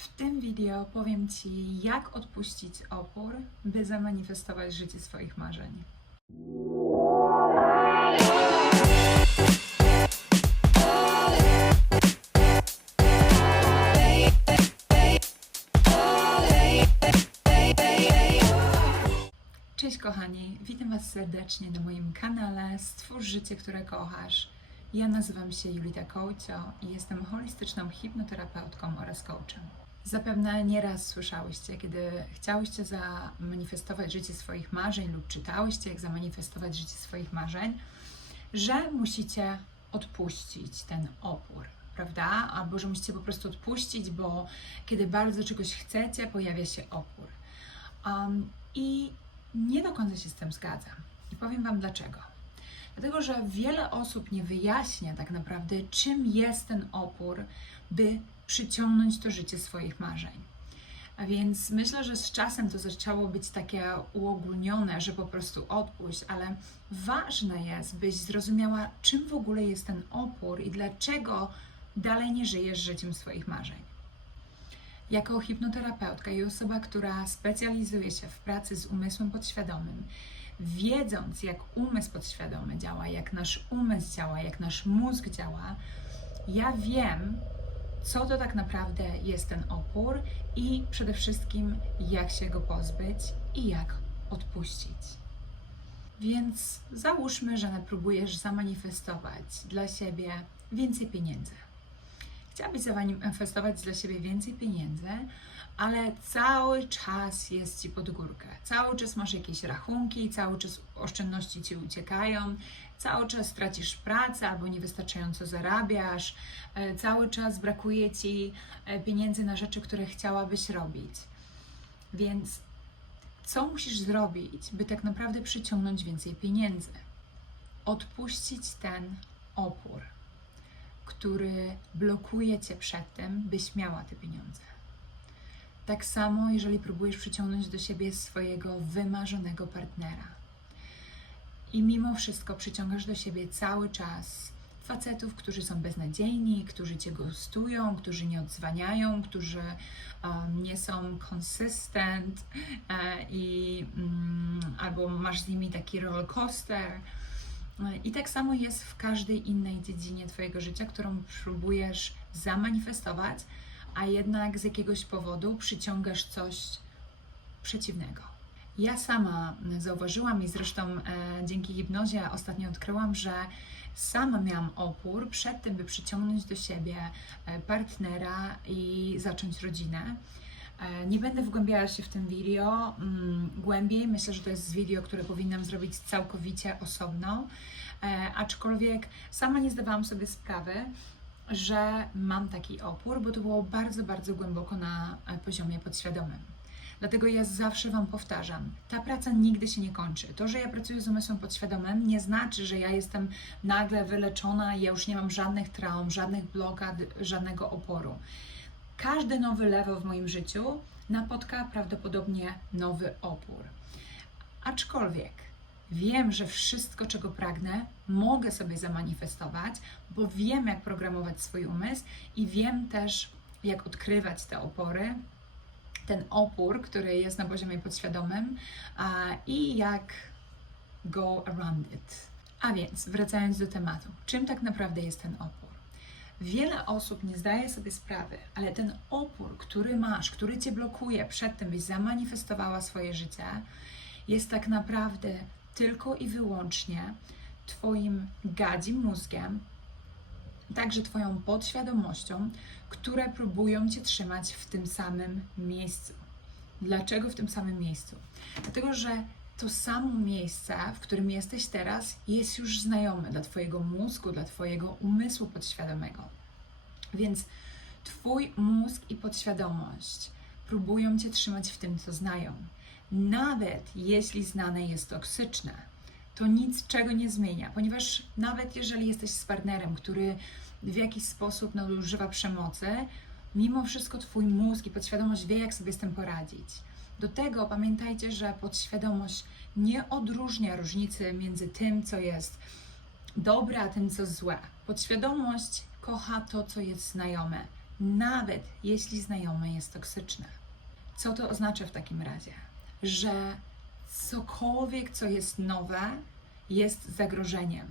W tym wideo powiem Ci, jak odpuścić opór, by zamanifestować życie swoich marzeń. Cześć kochani, witam Was serdecznie na moim kanale Stwórz życie, które kochasz. Ja nazywam się Julita Kołcio i jestem holistyczną hipnoterapeutką oraz coachem. Zapewne nieraz słyszałyście, kiedy chciałyście zamanifestować życie swoich marzeń lub czytałyście, jak zamanifestować życie swoich marzeń, że musicie odpuścić ten opór, prawda? Albo że musicie po prostu odpuścić, bo kiedy bardzo czegoś chcecie, pojawia się opór. Um, I nie do końca się z tym zgadzam. I powiem Wam dlaczego. Dlatego, że wiele osób nie wyjaśnia tak naprawdę, czym jest ten opór, by przyciągnąć to życie swoich marzeń. A więc myślę, że z czasem to zaczęło być takie uogólnione, że po prostu odpuść, ale ważne jest, byś zrozumiała, czym w ogóle jest ten opór i dlaczego dalej nie żyjesz życiem swoich marzeń. Jako hipnoterapeutka i osoba, która specjalizuje się w pracy z umysłem podświadomym, wiedząc jak umysł podświadomy działa, jak nasz umysł działa, jak nasz mózg działa, ja wiem, co to tak naprawdę jest ten opór i przede wszystkim jak się go pozbyć i jak odpuścić. Więc załóżmy, że próbujesz zamanifestować dla siebie więcej pieniędzy chciałabyś zamanifestować dla siebie więcej pieniędzy, ale cały czas jest ci pod górkę. Cały czas masz jakieś rachunki, cały czas oszczędności ci uciekają, cały czas tracisz pracę albo niewystarczająco zarabiasz, e, cały czas brakuje ci e, pieniędzy na rzeczy, które chciałabyś robić. Więc co musisz zrobić, by tak naprawdę przyciągnąć więcej pieniędzy? Odpuścić ten opór który blokuje cię przed tym, byś miała te pieniądze. Tak samo, jeżeli próbujesz przyciągnąć do siebie swojego wymarzonego partnera. I mimo wszystko przyciągasz do siebie cały czas facetów, którzy są beznadziejni, którzy cię gustują, którzy nie odzwaniają, którzy um, nie są consistent e, i um, albo masz z nimi taki roller coaster i tak samo jest w każdej innej dziedzinie Twojego życia, którą próbujesz zamanifestować, a jednak z jakiegoś powodu przyciągasz coś przeciwnego. Ja sama zauważyłam i zresztą e, dzięki hipnozie ostatnio odkryłam, że sama miałam opór przed tym, by przyciągnąć do siebie e, partnera i zacząć rodzinę. E, nie będę wgłębiała się w tym video mm, głębiej. Myślę, że to jest video, które powinnam zrobić całkowicie osobno. E, aczkolwiek sama nie zdawałam sobie sprawy, że mam taki opór, bo to było bardzo, bardzo głęboko na e, poziomie podświadomym. Dlatego ja zawsze Wam powtarzam, ta praca nigdy się nie kończy. To, że ja pracuję z umysłem podświadomym, nie znaczy, że ja jestem nagle wyleczona ja już nie mam żadnych traum, żadnych blokad, żadnego oporu. Każdy nowy level w moim życiu napotka prawdopodobnie nowy opór. Aczkolwiek wiem, że wszystko, czego pragnę, mogę sobie zamanifestować, bo wiem, jak programować swój umysł i wiem też, jak odkrywać te opory, ten opór, który jest na poziomie podświadomym i jak go around it. A więc, wracając do tematu, czym tak naprawdę jest ten opór? Wiele osób nie zdaje sobie sprawy, ale ten opór, który masz, który cię blokuje przed tym, byś zamanifestowała swoje życie, jest tak naprawdę tylko i wyłącznie Twoim gadzim mózgiem, także Twoją podświadomością, które próbują Cię trzymać w tym samym miejscu. Dlaczego w tym samym miejscu? Dlatego, że to samo miejsce, w którym jesteś teraz, jest już znajome dla Twojego mózgu, dla Twojego umysłu podświadomego. Więc Twój mózg i podświadomość próbują Cię trzymać w tym, co znają. Nawet jeśli znane jest toksyczne, to nic czego nie zmienia, ponieważ nawet jeżeli jesteś z partnerem, który w jakiś sposób nadużywa przemocy, mimo wszystko Twój mózg i podświadomość wie, jak sobie z tym poradzić. Do tego pamiętajcie, że podświadomość nie odróżnia różnicy między tym, co jest dobre, a tym, co złe. Podświadomość kocha to, co jest znajome. nawet jeśli znajome jest toksyczne. Co to oznacza w takim razie? Że cokolwiek, co jest nowe, jest zagrożeniem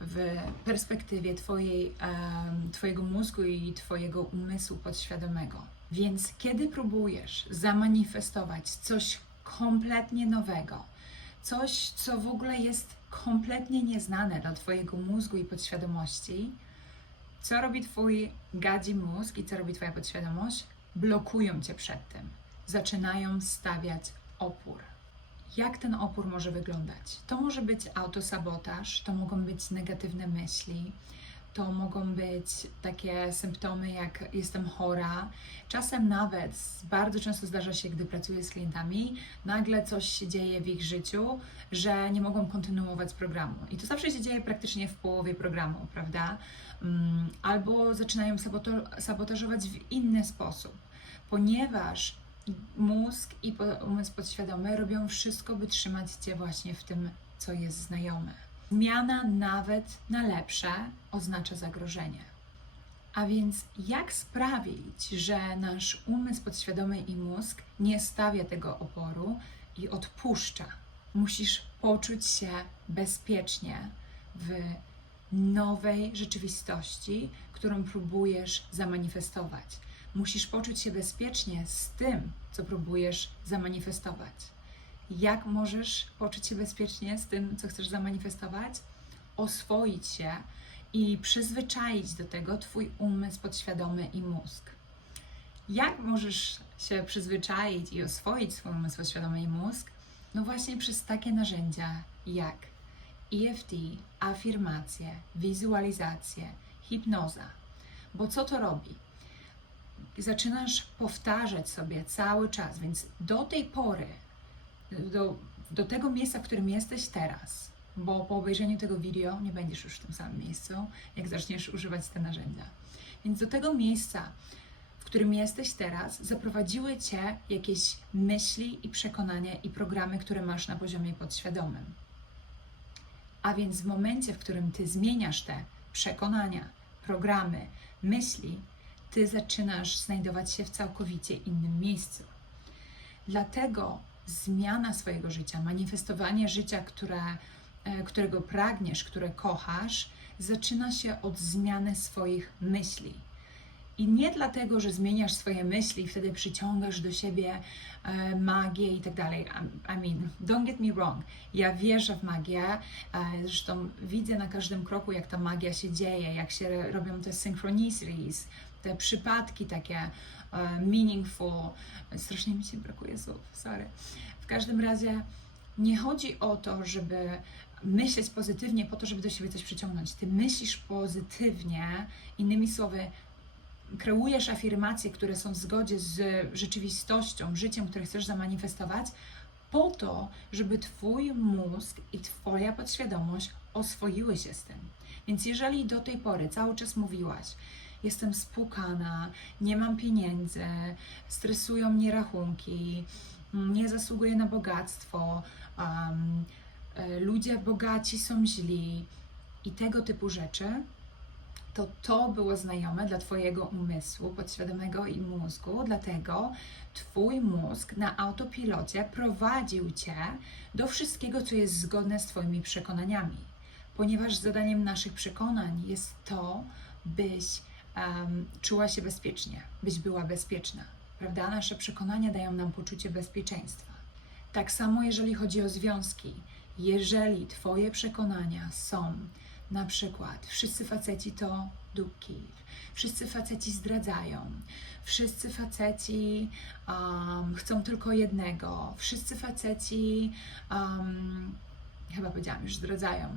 w perspektywie twojej, Twojego mózgu i Twojego umysłu podświadomego. Więc kiedy próbujesz zamanifestować coś kompletnie nowego, coś, co w ogóle jest kompletnie nieznane dla Twojego mózgu i podświadomości, co robi Twój gadzi mózg i co robi Twoja podświadomość? Blokują Cię przed tym. Zaczynają stawiać opór. Jak ten opór może wyglądać? To może być autosabotaż, to mogą być negatywne myśli, to mogą być takie symptomy jak jestem chora. Czasem nawet, bardzo często zdarza się, gdy pracuję z klientami, nagle coś się dzieje w ich życiu, że nie mogą kontynuować programu. I to zawsze się dzieje praktycznie w połowie programu, prawda? Mm, Albo zaczynają sabotażować w inny sposób, ponieważ mózg i umysł podświadomy robią wszystko, by trzymać Cię właśnie w tym, co jest znajome. Zmiana nawet na lepsze oznacza zagrożenie. A więc jak sprawić, że nasz umysł podświadomy i mózg nie stawia tego oporu i odpuszcza? Musisz poczuć się bezpiecznie w nowej rzeczywistości, którą próbujesz zamanifestować. Musisz poczuć się bezpiecznie z tym, co próbujesz zamanifestować. Jak możesz poczuć się bezpiecznie z tym, co chcesz zamanifestować? Oswoić się i przyzwyczaić do tego Twój umysł podświadomy i mózg. Jak możesz się przyzwyczaić i oswoić swój umysł podświadomy i mózg? No właśnie przez takie narzędzia jak EFT, afirmacje, wizualizacje, hipnoza. Bo co to robi? Zaczynasz powtarzać sobie cały czas, więc do tej pory, do, do tego miejsca, w którym jesteś teraz, bo po obejrzeniu tego wideo nie będziesz już w tym samym miejscu, jak zaczniesz używać te narzędzia. Więc do tego miejsca, w którym jesteś teraz, zaprowadziły cię jakieś myśli i przekonania i programy, które masz na poziomie podświadomym. A więc w momencie, w którym ty zmieniasz te przekonania, programy, myśli, ty zaczynasz znajdować się w całkowicie innym miejscu. Dlatego zmiana swojego życia, manifestowanie życia, które, e, którego pragniesz, które kochasz, zaczyna się od zmiany swoich myśli. I nie dlatego, że zmieniasz swoje myśli wtedy przyciągasz do siebie e, magię i tak dalej. I, I mean, don't get me wrong. Ja wierzę w magię, e, zresztą widzę na każdym kroku, jak ta magia się dzieje, jak się robią te synchronicities, te przypadki takie e, meaningful. Strasznie mi się brakuje słów, sorry. W każdym razie nie chodzi o to, żeby myśleć pozytywnie po to, żeby do siebie coś przyciągnąć. Ty myślisz pozytywnie, innymi słowy, kreujesz afirmacje, które są w zgodzie z rzeczywistością, życiem, które chcesz zamanifestować, po to, żeby Twój mózg i Twoja podświadomość oswoiły się z tym. Więc jeżeli do tej pory cały czas mówiłaś, jestem spłukana, nie mam pieniędzy, stresują mnie rachunki, nie zasługuję na bogactwo, um, ludzie bogaci są źli i tego typu rzeczy, to to było znajome dla Twojego umysłu podświadomego i mózgu, dlatego Twój mózg na autopilocie prowadził Cię do wszystkiego, co jest zgodne z Twoimi przekonaniami. Ponieważ zadaniem naszych przekonań jest to, byś um, czuła się bezpiecznie, byś była bezpieczna, prawda? Nasze przekonania dają nam poczucie bezpieczeństwa. Tak samo, jeżeli chodzi o związki. Jeżeli Twoje przekonania są na przykład wszyscy faceci to dupki, wszyscy faceci zdradzają, wszyscy faceci um, chcą tylko jednego, wszyscy faceci um, chyba powiedziałam już zdradzają.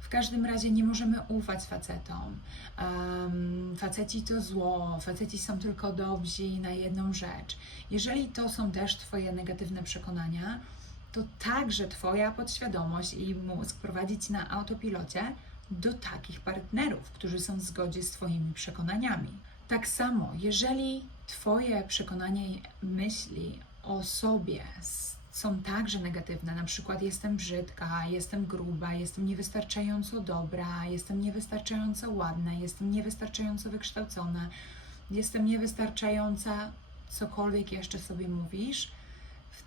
W każdym razie nie możemy ufać facetom. Um, faceci to zło, faceci są tylko dobrzy na jedną rzecz. Jeżeli to są też Twoje negatywne przekonania, to także Twoja podświadomość i mózg prowadzi Ci na autopilocie do takich partnerów, którzy są w zgodzie z Twoimi przekonaniami. Tak samo, jeżeli Twoje przekonania i myśli o sobie s- są także negatywne, na przykład jestem brzydka, jestem gruba, jestem niewystarczająco dobra, jestem niewystarczająco ładna, jestem niewystarczająco wykształcona, jestem niewystarczająca, cokolwiek jeszcze sobie mówisz,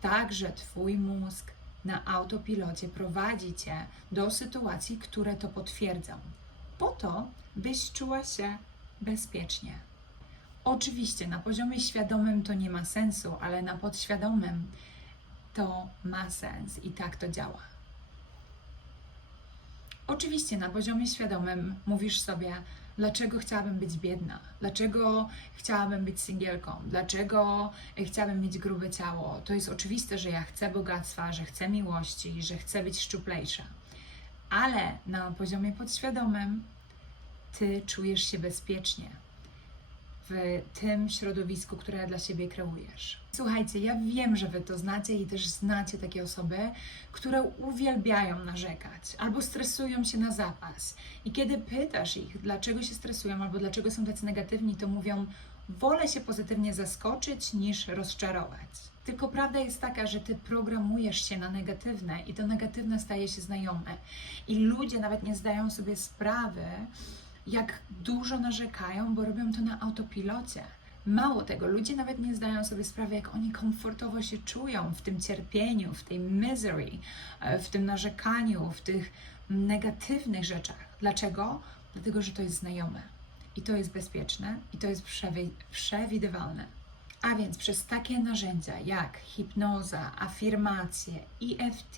także Twój mózg na autopilocie prowadzi Cię do sytuacji, które to potwierdzą, po to, byś czuła się bezpiecznie. Oczywiście na poziomie świadomym to nie ma sensu, ale na podświadomym to ma sens i tak to działa. Oczywiście na poziomie świadomym mówisz sobie, dlaczego chciałabym być biedna, dlaczego chciałabym być singielką, dlaczego chciałabym mieć grube ciało. To jest oczywiste, że ja chcę bogactwa, że chcę miłości, że chcę być szczuplejsza. Ale na poziomie podświadomym ty czujesz się bezpiecznie w tym środowisku, które dla siebie kreujesz. Słuchajcie, ja wiem, że wy to znacie i też znacie takie osoby, które uwielbiają narzekać albo stresują się na zapas. I kiedy pytasz ich, dlaczego się stresują albo dlaczego są tacy negatywni, to mówią: Wolę się pozytywnie zaskoczyć niż rozczarować. Tylko prawda jest taka, że ty programujesz się na negatywne i to negatywne staje się znajome. I ludzie nawet nie zdają sobie sprawy, jak dużo narzekają, bo robią to na autopilocie. Mało tego, ludzie nawet nie zdają sobie sprawy, jak oni komfortowo się czują w tym cierpieniu, w tej misery, e, w tym narzekaniu, w tych negatywnych rzeczach. Dlaczego? Dlatego, że to jest znajome i to jest bezpieczne i to jest przewi- przewidywalne. A więc przez takie narzędzia jak hipnoza, afirmacje, EFT,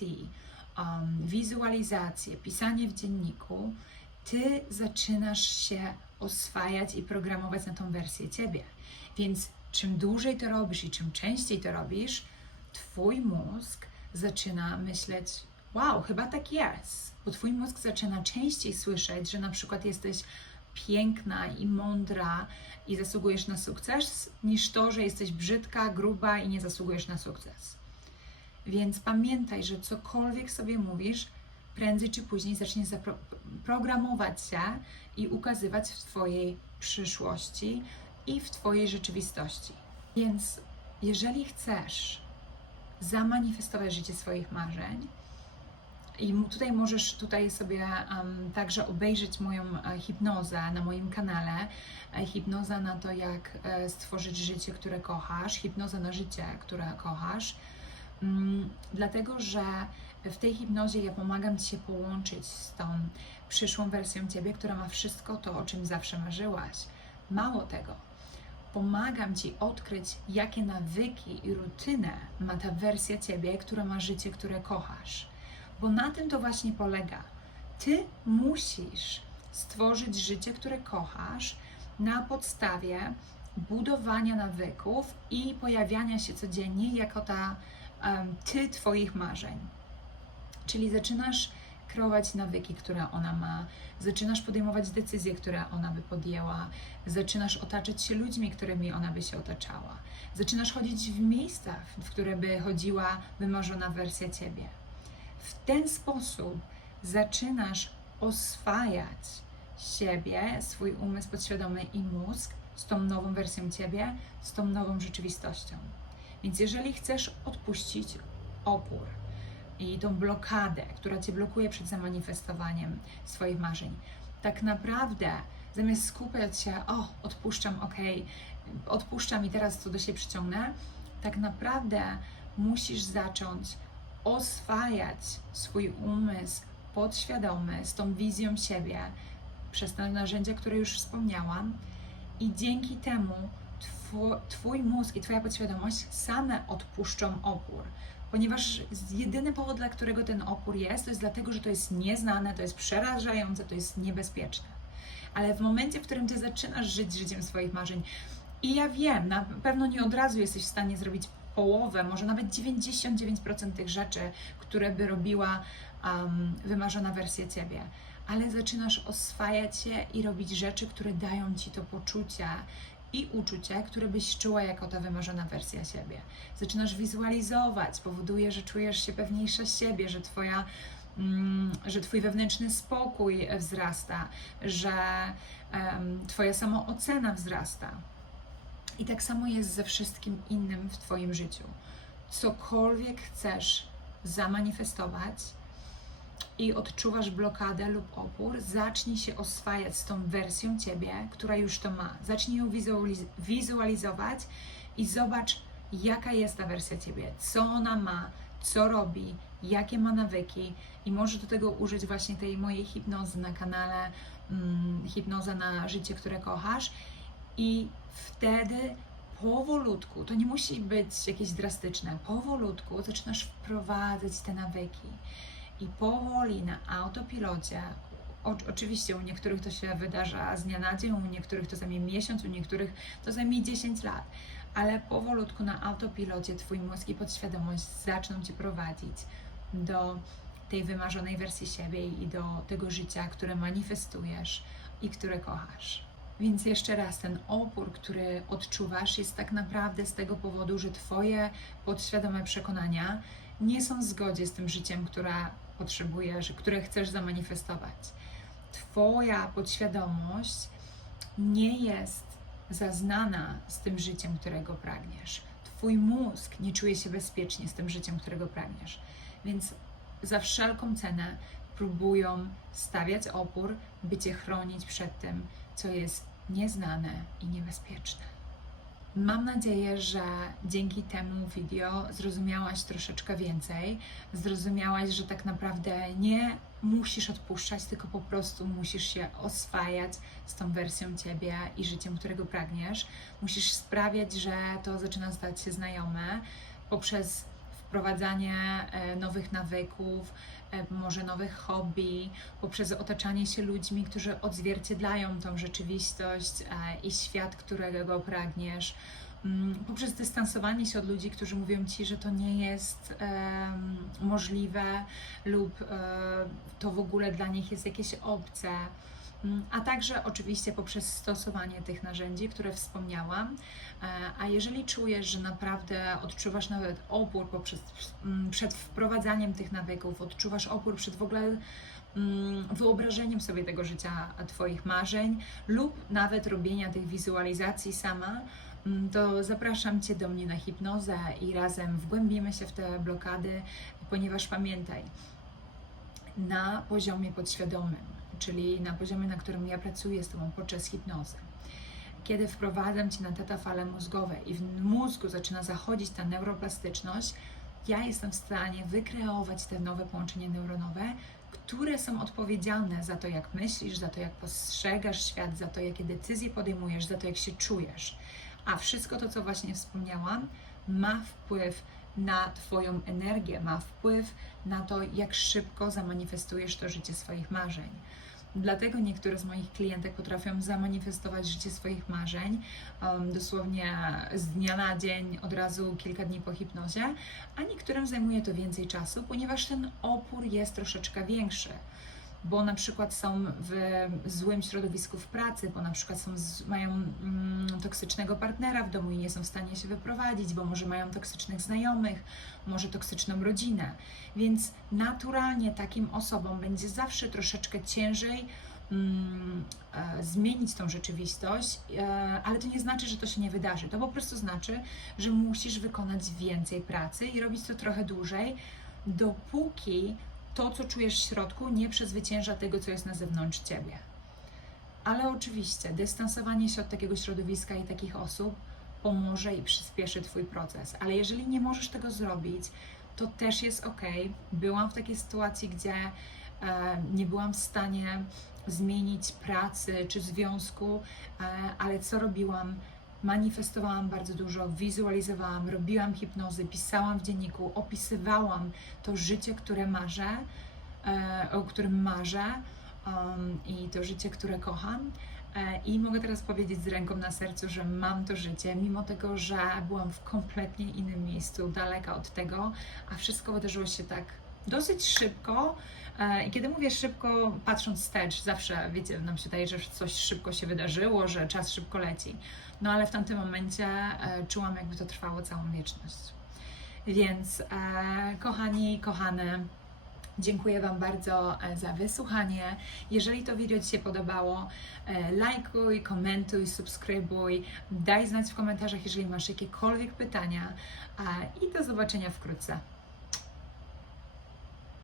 um, wizualizacje, pisanie w dzienniku, ty zaczynasz się oswajać i programować na tą wersję ciebie. Więc czym dłużej to robisz i czym częściej to robisz, twój mózg zaczyna myśleć: Wow, chyba tak jest. Bo twój mózg zaczyna częściej słyszeć, że na przykład jesteś piękna i mądra i zasługujesz na sukces, niż to, że jesteś brzydka, gruba i nie zasługujesz na sukces. Więc pamiętaj, że cokolwiek sobie mówisz, prędzej czy później zacznie zaprogramować się i ukazywać w Twojej przyszłości i w Twojej rzeczywistości. Więc jeżeli chcesz zamanifestować życie swoich marzeń, i tutaj możesz tutaj sobie um, także obejrzeć moją e, hipnozę na moim kanale. E, hipnoza na to, jak e, stworzyć życie, które kochasz, hipnoza na życie, które kochasz. Um, dlatego, że w tej hipnozie ja pomagam Ci się połączyć z tą przyszłą wersją Ciebie, która ma wszystko to, o czym zawsze marzyłaś. Mało tego, pomagam Ci odkryć, jakie nawyki i rutynę ma ta wersja Ciebie, która ma życie, które kochasz. Bo na tym to właśnie polega. Ty musisz stworzyć życie, które kochasz na podstawie budowania nawyków i pojawiania się codziennie jako ta um, ty Twoich marzeń. Czyli zaczynasz kreować nawyki, które ona ma, zaczynasz podejmować decyzje, które ona by podjęła, zaczynasz otaczać się ludźmi, którymi ona by się otaczała, zaczynasz chodzić w miejsca, w które by chodziła wymarzona wersja ciebie. W ten sposób zaczynasz oswajać siebie, swój umysł podświadomy i mózg z tą nową wersją ciebie, z tą nową rzeczywistością. Więc jeżeli chcesz odpuścić opór, i tą blokadę, która cię blokuje przed zamanifestowaniem swoich marzeń. Tak naprawdę, zamiast skupiać się, o, odpuszczam, ok, odpuszczam i teraz co do siebie przyciągnę, tak naprawdę musisz zacząć oswajać swój umysł podświadomy z tą wizją siebie przez te narzędzia, które już wspomniałam, i dzięki temu twój mózg i Twoja podświadomość same odpuszczą opór ponieważ jedyny powód, dla którego ten opór jest, to jest dlatego, że to jest nieznane, to jest przerażające, to jest niebezpieczne. Ale w momencie, w którym ty zaczynasz żyć życiem swoich marzeń, i ja wiem, na pewno nie od razu jesteś w stanie zrobić połowę, może nawet 99% tych rzeczy, które by robiła um, wymarzona wersja ciebie, ale zaczynasz oswajać się i robić rzeczy, które dają ci to poczucie i uczucie, które byś czuła jako ta wymarzona wersja siebie. Zaczynasz wizualizować, powoduje, że czujesz się pewniejsza siebie, że twoja mm, że Twój wewnętrzny spokój wzrasta, że um, Twoja samoocena wzrasta. I tak samo jest ze wszystkim innym w Twoim życiu. Cokolwiek chcesz zamanifestować, i odczuwasz blokadę lub opór, zacznij się oswajać z tą wersją ciebie, która już to ma. Zacznij ją wizualiz- wizualizować i zobacz, jaka jest ta wersja ciebie, co ona ma, co robi, jakie ma nawyki i możesz do tego użyć właśnie tej mojej hipnozy na kanale mm, Hipnoza na życie, które kochasz. I wtedy powolutku, to nie musi być jakieś drastyczne, powolutku zaczynasz wprowadzać te nawyki i powoli na autopilocie, o, oczywiście u niektórych to się wydarza z dnia na dzień, u niektórych to zajmie miesiąc, u niektórych to zajmie 10 lat, ale powolutku na autopilocie Twój mózg i podświadomość zaczną Cię prowadzić do tej wymarzonej wersji siebie i do tego życia, które manifestujesz i które kochasz. Więc jeszcze raz, ten opór, który odczuwasz, jest tak naprawdę z tego powodu, że Twoje podświadome przekonania nie są w zgodzie z tym życiem, które potrzebujesz, które chcesz zamanifestować. Twoja podświadomość nie jest zaznana z tym życiem, którego pragniesz. Twój mózg nie czuje się bezpiecznie z tym życiem, którego pragniesz. Więc za wszelką cenę próbują stawiać opór, by cię chronić przed tym, co jest nieznane i niebezpieczne. Mam nadzieję, że dzięki temu wideo zrozumiałaś troszeczkę więcej. Zrozumiałaś, że tak naprawdę nie musisz odpuszczać, tylko po prostu musisz się oswajać z tą wersją ciebie i życiem, którego pragniesz. Musisz sprawiać, że to zaczyna stać się znajome poprzez wprowadzanie e, nowych nawyków, może nowych hobby, poprzez otaczanie się ludźmi, którzy odzwierciedlają tą rzeczywistość e, i świat, którego pragniesz, Mm, poprzez dystansowanie się od ludzi, którzy mówią ci, że to nie jest możliwe lub e, to w ogóle dla nich jest jakieś obce. Mm, A także oczywiście poprzez stosowanie tych narzędzi, które wspomniałam. E, A jeżeli czujesz, że naprawdę odczuwasz nawet opór poprzez, mm, przed wprowadzaniem tych nawyków, odczuwasz opór przed w ogóle mm, wyobrażeniem sobie tego życia Twoich marzeń lub nawet robienia tych wizualizacji sama, to zapraszam Cię do mnie na hipnozę i razem wgłębimy się w te blokady, ponieważ pamiętaj, na poziomie podświadomym, czyli na poziomie, na którym ja pracuję z Tobą podczas hipnozy. Kiedy wprowadzam Cię na teta fale mózgowe i w mózgu zaczyna zachodzić ta neuroplastyczność, ja jestem w stanie wykreować te nowe połączenia neuronowe, które są odpowiedzialne za to, jak myślisz, za to, jak postrzegasz świat, za to, jakie decyzje podejmujesz, za to, jak się czujesz. A wszystko to, co właśnie wspomniałam, ma wpływ na Twoją energię, ma wpływ na to, jak szybko zamanifestujesz to życie swoich marzeń. Dlatego niektóre z moich klientek potrafią zamanifestować życie swoich marzeń um, dosłownie z dnia na dzień, od razu kilka dni po hipnozie, a niektórym zajmuje to więcej czasu, ponieważ ten opór jest troszeczkę większy. Bo na przykład są w złym środowisku w pracy, bo na przykład są mają mm, toksycznego partnera w domu i nie są w stanie się wyprowadzić, bo może mają toksycznych znajomych, może toksyczną rodzinę. Więc naturalnie takim osobom będzie zawsze troszeczkę ciężej mm, e, zmienić tą rzeczywistość, e, ale to nie znaczy, że to się nie wydarzy. To po prostu znaczy, że musisz wykonać więcej pracy i robić to trochę dłużej, dopóki to, co czujesz w środku, nie przezwycięża tego, co jest na zewnątrz ciebie. Ale oczywiście dystansowanie się od takiego środowiska i takich osób pomoże i przyspieszy Twój proces. Ale jeżeli nie możesz tego zrobić, to też jest ok. Byłam w takiej sytuacji, gdzie e, nie byłam w stanie zmienić pracy czy związku, e, ale co robiłam? Manifestowałam bardzo dużo, wizualizowałam, robiłam hipnozy, pisałam w dzienniku, opisywałam to życie, które marzę, e, o którym marzę um, i to życie, które kocham. E, I mogę teraz powiedzieć z ręką na sercu, że mam to życie, mimo tego, że byłam w kompletnie innym miejscu, daleka od tego, a wszystko wydarzyło się tak dosyć szybko. E, I kiedy mówię szybko, patrząc wstecz, zawsze, wiecie, nam się wydaje, że coś szybko się wydarzyło, że czas szybko leci. No ale w tamtym momencie e, czułam, jakby to trwało całą wieczność. Więc, e, kochani, kochane, Dziękuję Wam bardzo za wysłuchanie. Jeżeli to wideo Ci się podobało, lajkuj, komentuj, subskrybuj, daj znać w komentarzach, jeżeli masz jakiekolwiek pytania i do zobaczenia wkrótce.